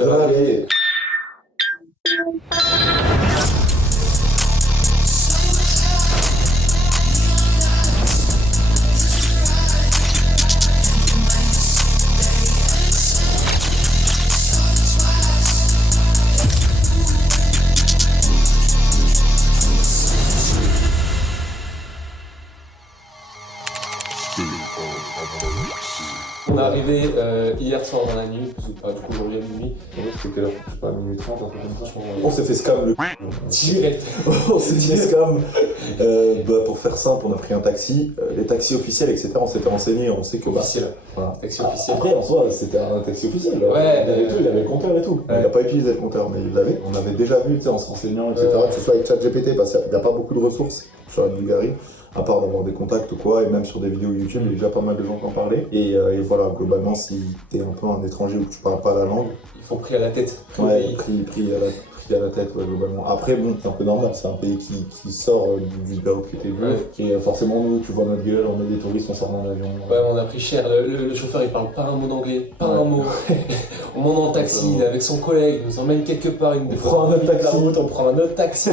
Allez. On est arrivé hier soir dans la nuit, du coup aujourd'hui à minuit. C'était quelle heure? Je sais pas, minuit 30, un truc comme ça. Franchement, On s'est fait scam le direct. On s'est fait scam. Pour faire simple, on a pris un taxi. Les taxis officiels, etc. On s'était renseigné, on sait que Officiel. Voilà. Taxi officiel. Après, en soi, c'était un taxi officiel. Ouais, il avait le compteur et tout. Ouais. Il n'a pas utilisé le compteur, mais il l'avait. On avait déjà vu, tu sais, en se renseignant, etc. Que ce soit avec ChatGPT, parce qu'il n'y a pas beaucoup de ressources sur la Bulgarie, à part d'avoir des contacts ou quoi, et même sur des vidéos YouTube, il y a déjà pas mal de gens qui en parlaient. Et voilà, globalement, si t'es un peu un étranger ou que tu parles pas la langue, Ils font pris à la tête. ouais, pris à la tête, ouais, globalement. Après, bon, c'est un peu normal, c'est un pays qui sort du Bulgarie qui était vu. Ouais. Et forcément, nous, tu vois notre gueule, on est des touristes, on sort dans l'avion. Ouais, on a pris cher. Le chauffeur, il parle pas un mot d'anglais, pas un mot. On monte en taxi, il est avec son collègue, il nous emmène quelque part, il nous prend un autre taxi. la route, on prend un autre taxi,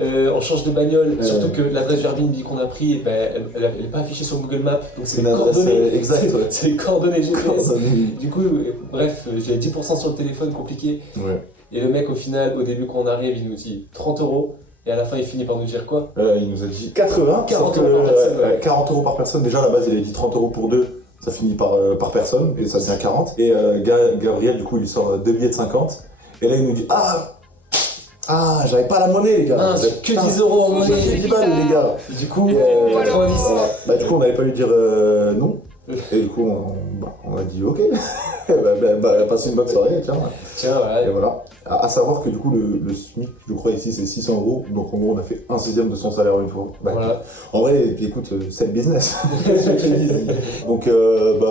on change de bagnole. Surtout que l'adresse du Airbnb qu'on a pris, elle est pas affichée sur Google Maps, donc c'est une les adresse coordonnées. exacte, ouais. C'est les coordonnées GPS. Coordonnées. Du coup, bref, j'ai 10% sur le téléphone, compliqué. Ouais. Et le mec, au final, au début, quand on arrive, il nous dit 30 €. Et à la fin, il finit par nous dire quoi? Il nous a dit 80, 40 sauf que, € par personne, ouais. 40 € par personne. Déjà, à la base, il avait dit 30 € pour deux. Ça finit par personne, et ça devient 40. Et Gabriel, du coup, il sort deux billets de 50. Et là, il nous dit j'avais pas la monnaie, les gars. Ah, j'ai que 10 € en monnaie. J'ai 10 balles, les gars. Du coup, Voilà. 90. Bah, du coup, on n'avait pas lui dire non. Et du coup, on a dit ok. Passe une bonne soirée, tiens. Tiens, voilà. Et voilà. À savoir que du coup, le SMIC, je crois ici, c'est 600 €. Donc en gros, on a fait un sixième de son salaire une fois. Bah, Voilà. en vrai, écoute, c'est le business. Donc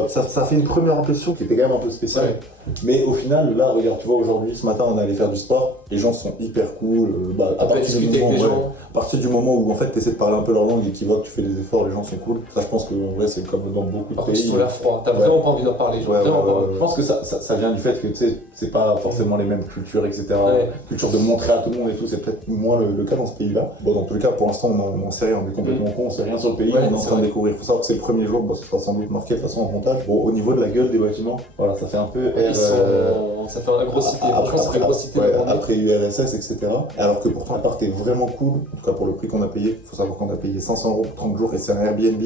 ça fait une première impression qui était quand même un peu spéciale. Ouais. Mais au final, là, regarde, tu vois, aujourd'hui, ce matin, on est allé faire du sport. Les gens sont hyper cool. On peut discuter avec les gens. À partir du moment où en fait tu essaies de parler un peu leur langue et qu'ils voient que tu fais des efforts, les gens sont cool. Ça, je pense que en vrai, c'est comme dans beaucoup de Par contre, pays. ils ont l'air froids. T'as vraiment pas envie d'en parler, genre. Vraiment pas. Je pense que ça vient du fait que tu sais, c'est pas forcément les mêmes cultures, etc. Ouais. Culture de montrer à tout le monde et tout, c'est peut-être moins le cas dans ce pays-là. Bon, dans tous les cas, pour l'instant, on en sait rien, on est complètement con, on sait rien sur le pays, Ouais, on est en c'est train de vrai. découvrir. Faut savoir que c'est le premier jour, ça sera sans doute marqué de toute façon en montage. Bon, au niveau de la gueule des bâtiments, voilà, ça fait un peu air. Ça fait un gros cité. Franchement, ça fait une grosse cité. Ouais, de Vendée. après URSS, etc. Alors que pourtant, l'appart est vraiment cool, en tout cas pour le prix qu'on a payé. Faut savoir qu'on a payé 500 € pour 30 jours et c'est un Airbnb.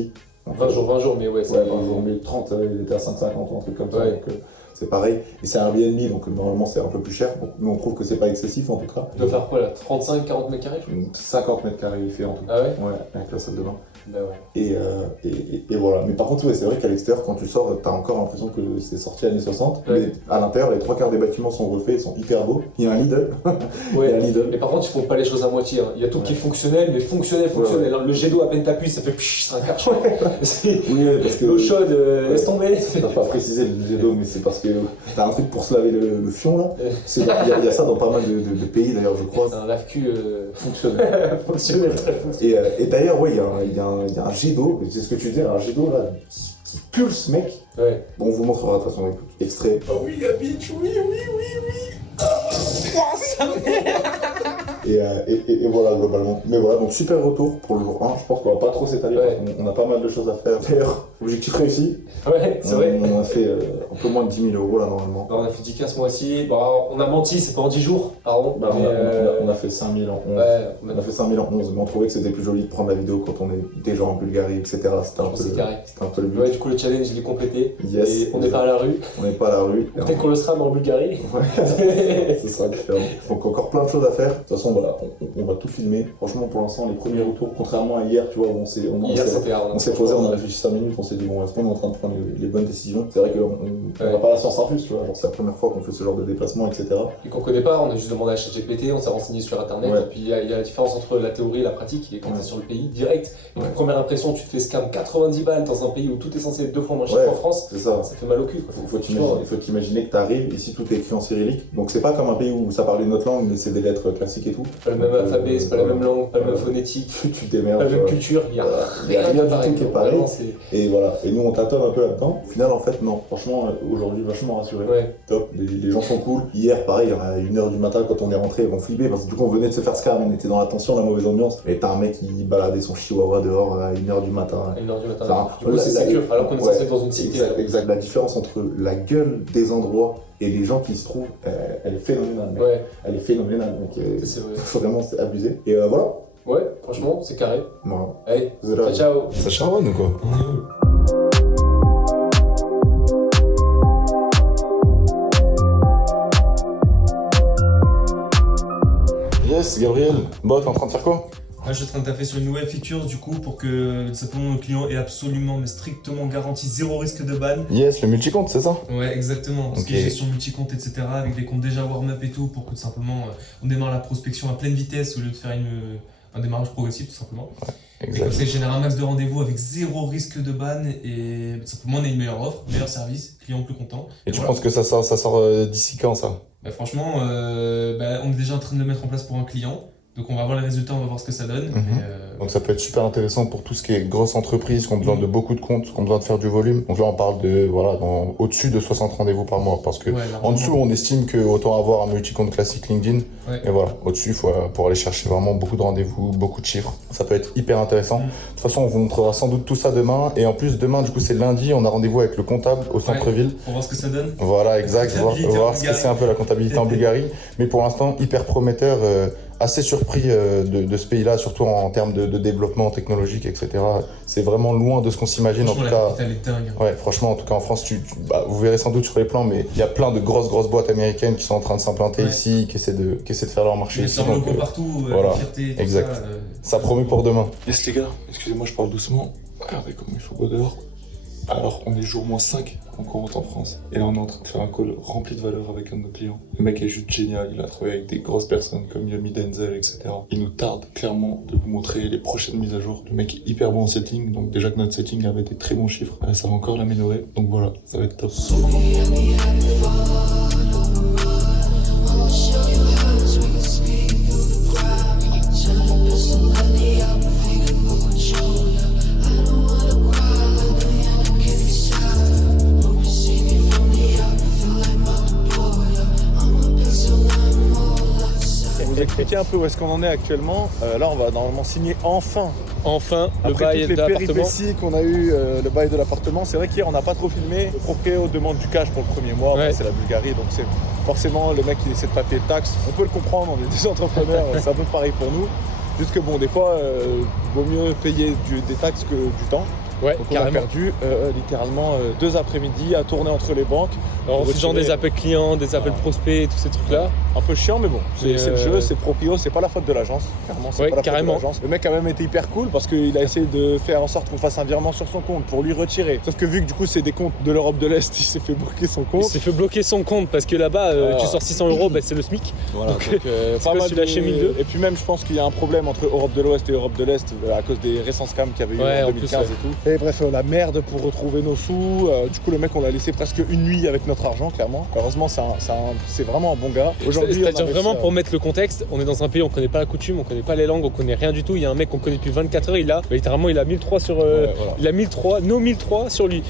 Donc, 20 jours, mais ouais, c'est. Ouais, 20 jours, mais 30, il était à 5,50 ou un truc comme ça. Ouais. Donc, c'est pareil. Et c'est un Airbnb, donc normalement c'est un peu plus cher. Donc, nous on trouve que c'est pas excessif en tout cas. Tu dois faire quoi là? 35-40 mètres carrés? 50 mètres carrés il fait en tout. Ah ouais? Ouais, avec la salle de bain. Bah ouais. Et voilà. Mais par contre, ouais, c'est vrai qu'à l'extérieur, quand tu sors, t'as encore l'impression que c'est sorti années 60. Ouais. Mais à l'intérieur, les 3 quarts des bâtiments sont refaits, ils sont hyper beaux. Il y a un Lidl. Il y a Ouais. un Lidl. Mais par contre, ils font pas les choses à moitié. Hein. Il y a tout qui est fonctionnel, mais fonctionnel. Ouais. Le jet d'eau, à peine t'appuies, ça fait psh, c'est un carton. Oui, parce que. L'eau chaude, laisse tomber. T'as pas précisé le jet d'eau, mais c'est parce que t'as un truc pour se laver le fion là. Ouais. Il y a ça dans pas mal de pays d'ailleurs, je crois. C'est un lave-cul Fonctionnel. fonctionnel, très fonctionnel. Et d'ailleurs, ouais, il y a un jet d'eau, c'est ce que tu disais, un jet d'eau là qui pulse, mec. Ouais. Bon, on vous montrera de toute façon, écoute, extrait. Oh oui, la bitch, oui. Et voilà, globalement. Mais voilà, donc super retour pour le jour 1. Je pense qu'on va pas trop s'étaler Ouais. parce qu'on a pas mal de choses à faire. D'ailleurs, objectif réussi. Ouais, c'est vrai. On a fait un peu moins de 10 000 € là normalement. On a fait 10K ce mois-ci. Bon, on a menti, c'est pas en 10 jours, pardon. Bah, mais, on a fait 5 000 en 11. Ouais, On a fait 5 000 en 11, mais on trouvait que c'était plus joli de prendre la vidéo quand on est déjà en Bulgarie, etc. C'était c'est carré. un peu le but. Ouais, du coup, le challenge, il est complété. Yes. Et on n'est pas à la rue. On n'est pas à la rue. Peut-être qu'on le sera, mais en Bulgarie. Ouais, ce sera différent. Donc encore plein de choses à faire. De toute façon, voilà, on va tout filmer. Franchement, pour l'instant, les premiers retours, contrairement à hier, tu vois, où on s'est posé, on a réfléchi 5 minutes, on s'est dit, bon, est-ce qu'on est en train de prendre les bonnes décisions? C'est vrai qu'on n'a pas la science infuse, tu vois, genre c'est la première fois qu'on fait ce genre de déplacement, etc. Et qu'on connaît pas, on a juste demandé à ChatGPT, on s'est renseigné sur internet, Ouais. et puis il y a la différence entre la théorie et la pratique, et quand Ouais. t'es sur le pays, direct, et Ouais. première impression, tu te fais scam 90 balles dans un pays où tout est censé être 2 fois moins cher Ouais. qu'en France, C'est ça. ça fait mal au cul. Quoi. Il faut t'imaginer que tu arrives, ici tout est écrit en cyrillique, donc c'est pas comme un pays où ça parlait notre langue, mais c'est des lettres classiques et tout. pas le même alphabet, c'est pas la même langue, pas la même phonétique, tu démerdes, pas la même culture, il y a rien du tout qui est pareil. Vraiment, et voilà, et nous on tâtonne un peu là-dedans. Au final, en fait, non, franchement, aujourd'hui, vachement rassuré. Ouais. Top, les gens sont cool. Hier, pareil, à 1h du matin, quand on est rentré, ils vont flipper parce que du coup, on venait de se faire scam, on était dans la tension, la mauvaise ambiance. Et t'as un mec qui baladait son chihuahua dehors à 1h du matin. À 1h du matin. Enfin, du coup, c'est sécure, alors qu'on est censé être dans une cité. Exact. La différence entre la gueule des endroits et les gens qui y se trouvent, elle est phénoménale. Mec. Ouais. Elle est phénoménale. Donc, c'est vrai. Vraiment, c'est abusé. Et voilà. Ouais, franchement, c'est carré. Voilà. Allez, ciao. Ça charbonne ou quoi? Yes, Gabriel. Bon, t'es en train de faire quoi? Là, je suis en train de taffer sur une nouvelle feature du coup pour que simplement le client ait absolument mais strictement garanti zéro risque de ban. Yes, le multi-compte, c'est ça? Ouais, exactement. Tout ce qui est Ok. gestion multi-compte, etc. avec des comptes déjà warm-up et tout pour que tout simplement on démarre la prospection à pleine vitesse au lieu de faire un démarrage progressif tout simplement. Et Exact. comme ça, il génère un max de rendez-vous avec zéro risque de ban et tout simplement on a une meilleure offre, meilleur service, client plus content. Et tu voilà. penses que ça sort d'ici quand, ça? Bah, franchement, on est déjà en train de le mettre en place pour un client. Donc on va voir les résultats, on va voir ce que ça donne. Donc ça peut être super intéressant pour tout ce qui est grosses entreprises qui ont besoin de beaucoup de comptes, qui ont besoin de faire du volume. Donc là on parle de au-dessus de 60 rendez-vous par mois parce que en dessous on estime que autant avoir un multi-compte classique LinkedIn. Ouais. Et voilà, au-dessus il faut pour aller chercher vraiment beaucoup de rendez-vous, beaucoup de chiffres. Ça peut être hyper intéressant. De toute façon on vous montrera sans doute tout ça demain. Et en plus demain du coup c'est lundi, on a rendez-vous avec le comptable au centre-ville. Pour voir ce que ça donne. Voilà, exact, voir ce que Bulgarie. c'est un peu la comptabilité en Bulgarie. Mais pour l'instant hyper prometteur. Assez surpris de ce pays-là, surtout en termes de développement technologique, etc. C'est vraiment loin de ce qu'on s'imagine. En tout La cas, capitale est dingue. ouais, franchement, en tout cas en France, vous verrez sans doute sur les plans, mais il y a plein de grosses boîtes américaines qui sont en train de s'implanter ici, qui essaient de faire leur marché Ils ici. sortent le Donc, logo partout, voilà, la fierté, tout exact. ça. Ça promet pour demain. Yes les gars, excusez-moi je parle doucement. Regardez comme il faut beau dehors. Alors on est jour -5, donc on rentre en France. Et là on est en train de faire un call rempli de valeur avec un de nos clients. Le mec est juste génial, il a travaillé avec des grosses personnes comme Yomi Denzel, etc. Il nous tarde clairement de vous montrer les prochaines mises à jour. Le mec est hyper bon en setting, donc déjà que notre setting avait des très bons chiffres, ça va encore l'améliorer. Donc voilà, ça va être top. Vous expliquer un peu où est-ce qu'on en est actuellement. Là, on va normalement signer enfin Le après bail toutes les de l'appartement. péripéties qu'on a eu, le bail de l'appartement. C'est vrai qu'hier on n'a pas trop filmé. Le proprio demande du cash pour le premier mois. Ouais. C'est la Bulgarie, donc c'est forcément le mec qui essaie de pas payer de taxes. On peut le comprendre, on est des entrepreneurs, c'est un peu pareil pour nous. Juste que bon, des fois, vaut mieux payer des taxes que du temps. Ouais, Donc on a carrément. perdu littéralement 2 après-midi à tourner entre les banques. En Pour faisant retirer- des appels clients, des appels prospects et tous ces trucs-là. Un peu chiant, mais bon, c'est Mais, le jeu, c'est proprio, c'est pas la faute de l'agence. Clairement, c'est Ouais, pas la carrément. faute de l'agence. Le mec a même été hyper cool parce qu'il a essayé de faire en sorte qu'on fasse un virement sur son compte pour lui retirer. Sauf que vu que du coup c'est des comptes de l'Europe de l'Est, il s'est fait bloquer son Il compte. s'est fait bloquer son compte parce que là-bas, tu sors 600 €, bah, c'est le SMIC. Voilà, Donc, pas pas mal celui lâché 1002. Et puis même, je pense qu'il y a un problème entre Europe de l'Ouest et Europe de l'Est à cause des récents scams qu'il y avait eu Ouais, en en plus, 2015 et tout. Et bref, la merde pour retrouver nos sous. Du coup, le mec, on l'a laissé presque une nuit avec notre argent, clairement. Heureusement, c'est vraiment un bon gars. Aujourd'hui, on a C'est-à-dire réussi vraiment à- pour mettre le contexte, on est dans un pays, on connaît pas la coutume, on connaît pas les langues, on connaît rien du tout. Il y a un mec qu'on connaît depuis 24 heures, littéralement il a 1003 sur. Ouais, voilà. Il a 1003, nos 1003 sur lui.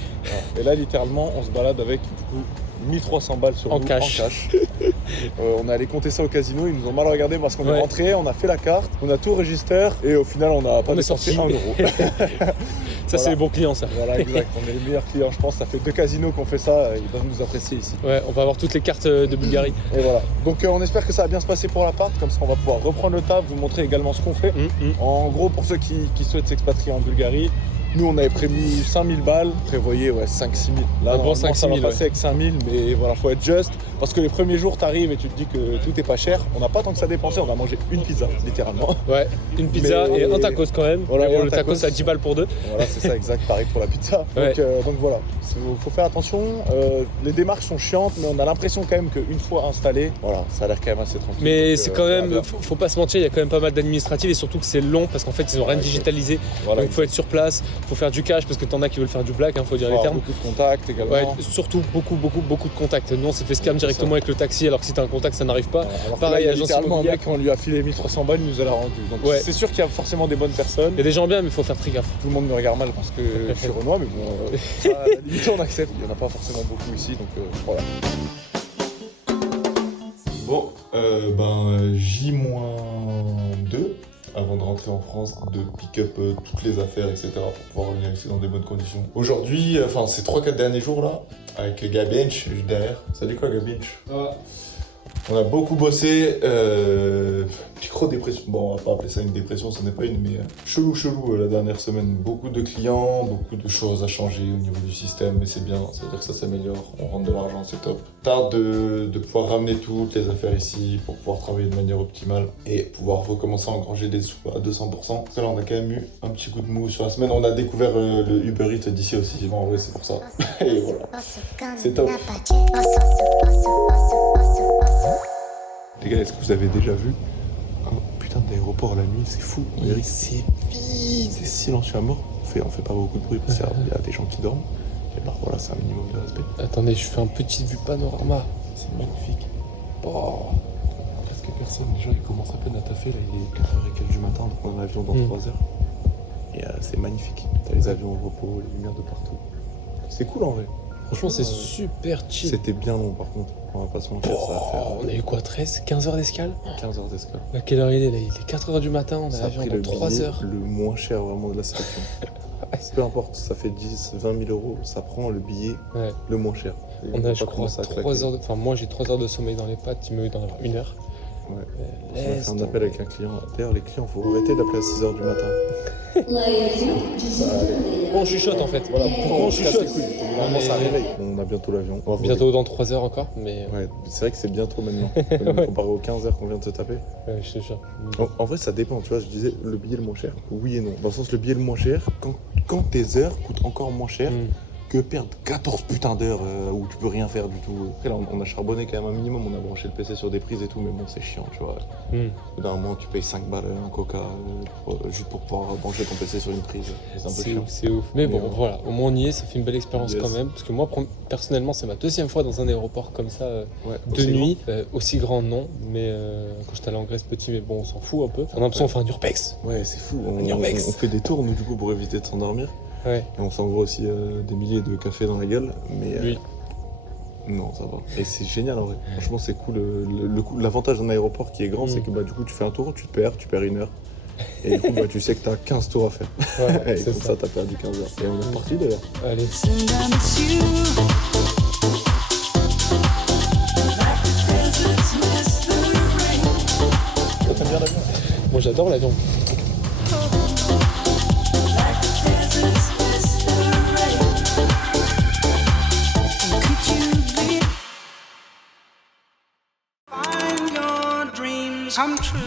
Et là, littéralement, on se balade avec du coup 1300 balles sur En nous, cash. On est allé compter ça au casino, ils nous ont mal regardé parce qu'on Ouais. est rentré, on a fait la carte, on a tout register et au final on n'a pas On est dépensé sorti. 1 euro. Ça, c'est les bons clients, ça. Voilà, exact, on est les meilleurs clients, je pense. Ça fait 2 casinos qu'on fait ça, ils doivent nous apprécier ici. Ouais, on va avoir toutes les cartes de Bulgarie. Et voilà. Donc on espère que ça va bien se passer pour l'appart, comme ça on va pouvoir reprendre le taf, vous montrer également ce qu'on fait. En gros, pour ceux qui souhaitent s'expatrier en Bulgarie, nous on avait prévu 5000 balles, prévoyez 5-6 000. Là, Un bon normalement, 5-6 ça 000, va passer avec 5000, mais voilà, faut être juste. Parce que les premiers jours, t'arrives et tu te dis que tout est pas cher. On n'a pas tant que ça dépensé, on a mangé une pizza, littéralement. Ouais, une pizza Mais- et un tacos quand même. Voilà, Mais et bon, un le tacos tacos. à 10 balles pour deux. Voilà, c'est ça, exact, pareil pour la pizza. Ouais. Donc voilà, faut faire attention. Les démarches sont chiantes, mais on a l'impression quand même qu'une fois installé, voilà, ça a l'air quand même assez tranquille. Mais Donc, c'est quand ça va même, bien. faut pas se mentir, il y a quand même pas mal d'administratifs et surtout que c'est long parce qu'en fait ils ont rien Ouais, digitalisé. Voilà, Donc il faut être sur place, il faut faire du cash parce que t'en as qui veulent faire du black, faut dire les avoir termes. beaucoup de contacts également. Ouais, surtout beaucoup de contacts. Nous on s'est fait scam directement avec le taxi, alors que si t'as un contact, ça n'arrive pas. Alors Pareil, là, agence littéralement un immobilière. mec, on lui a filé 1300 balles, il nous a la rendu. Donc Ouais. c'est sûr qu'il y a forcément des bonnes personnes. Il y a des gens bien, mais il faut faire très gaffe. Tout le monde me regarde mal parce que je suis Renoir, mais bon, ça, à la limite on accepte. Il n'y en a pas forcément beaucoup ici, donc voilà. Bon, J-2 avant de rentrer en France, de pick-up toutes les affaires, etc. pour pouvoir revenir ici dans des bonnes conditions. Aujourd'hui, enfin ces 3-4 derniers jours là, avec Gabench juste derrière. Salut quoi Gabench? On a beaucoup bossé, micro-dépression, bon on va pas appeler ça une dépression, ce n'est pas une, mais chelou la dernière semaine. Beaucoup de clients, beaucoup de choses à changer au niveau du système, mais c'est bien, c'est-à-dire que ça s'améliore, on rentre de l'argent, c'est top. Tard de pouvoir ramener toutes les affaires ici pour pouvoir travailler de manière optimale et pouvoir recommencer à engranger des sous à 200%. Parce que là on a quand même eu un petit coup de mou sur la semaine, on a découvert le Uber Eats d'ici aussi, en vrai c'est pour ça. Et voilà, c'est top. Les gars, est-ce que vous avez déjà vu un putain d'aéroport la nuit? C'est fou. On dirait que c'est vide, c'est silencieux à mort. On fait pas beaucoup de bruit parce qu'il y a des gens qui dorment. Et alors voilà, c'est un minimum de respect. Attendez, je fais un petit vue panorama. C'est magnifique. Oh, presque personne. Les gens ils commencent à peine à taffer. Là, il est 4h et quelques du matin, donc on a un avion dans 3h. Et c'est magnifique. T'as les avions au repos, les lumières de partout. C'est cool en vrai. Franchement, c'est super chill. C'était bien long par contre. On va pas se mentir, ça va faire. On a eu quoi, 15 heures d'escale? 15 heures d'escale. À quelle heure il est là? Il est 4h du matin, on a Ça a l'avion pris dans le 3 billet heures. le moins cher vraiment de la sélection. Peu importe, ça fait 10, 20 000 euros, ça prend le billet le moins cher. On a, je crois, 3 heures Enfin, moi j'ai 3 heures de sommeil dans les pattes, il me dans 1 heure. Ouais. On a fait un appel avec un client. D'ailleurs, les clients, faut arrêter d'appeler à 6h du matin. Pourquoi on chuchote en fait? Voilà, pourquoi on chuchote? Normalement, ça réveille. On a bientôt l'avion. Bientôt dans 3 heures encore, mais. Ouais, c'est vrai que c'est bientôt maintenant. Comparé aux 15 heures qu'on vient de se taper. Ouais, je te jure. En vrai, ça dépend. Tu vois, je disais le billet le moins cher. Oui et non. Dans le sens, le billet le moins cher, quand tes heures coûtent encore moins cher. Que perdre 14 putains d'heures où tu peux rien faire du tout. Après là on a charbonné quand même un minimum, on a branché le PC sur des prises et tout, mais bon c'est chiant tu vois. D'un moment tu payes 5 balles un coca juste pour pouvoir brancher ton PC sur une prise, c'est un peu chiant. C'est ouf. Mais bon voilà, au moins on y est, ça fait une belle expérience quand même. Parce que moi personnellement c'est ma 2e fois dans un aéroport comme ça de nuit. Aussi grand non, mais quand j'étais allé en Grèce petit, mais bon on s'en fout un peu. On a l'impression qu'on fait un urbex. Ouais c'est fou, on fait des tours nous du coup pour éviter de s'endormir. Ouais. Et on s'envoie aussi des milliers de cafés dans la gueule, mais non ça va. Et c'est génial en vrai, franchement c'est cool. L'avantage d'un aéroport qui est grand, c'est que du coup tu fais un tour, tu perds 1 heure. Et du coup tu sais que t'as 15 tours à faire. Ouais, et comme ça t'as perdu 15 heures. Et on est parti d'ailleurs. Allez. T'aimes bien l'avion? Moi j'adore l'avion.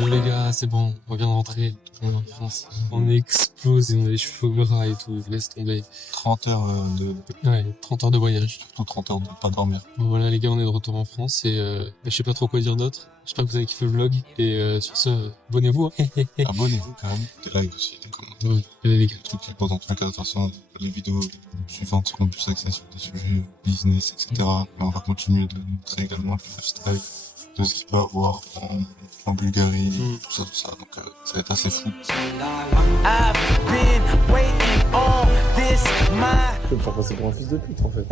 Bon les gars, c'est bon, on vient de rentrer, on est en France. On est explosé, on a les cheveux gras et tout, laisse tomber. 30 heures Ouais, 30 heures de voyage. surtout 30 heures de pas dormir. Bon voilà les gars, on est de retour en France et je sais pas trop quoi dire d'autre. J'espère que vous avez kiffé le vlog et sur ce, abonnez-vous. Hein. Abonnez-vous quand même, des likes aussi, des commentaires. Ouais, allez les gars. Tout qui est important, en tout cas, de toute façon, les vidéos suivantes seront plus axées sur des sujets business, etc. Mais on va continuer de montrer également le lifestyle de ce qu'il peut avoir en Bulgarie, tout ça. Donc ça va être assez fou. Tu peux me faire passer pour un fils de pute en fait.